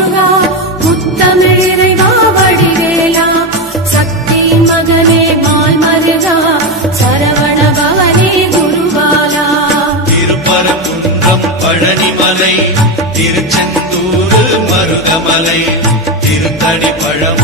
முருகா முத்தமிழிறைவா வடிவேலா சக்தியின் மகனே மால் மருகா சரவண பவனே குருபாலா. திருப்பரங்குன்றம் பழனிமலை திருச்செந்தூர் மருகமலை திருத்தடி பழம்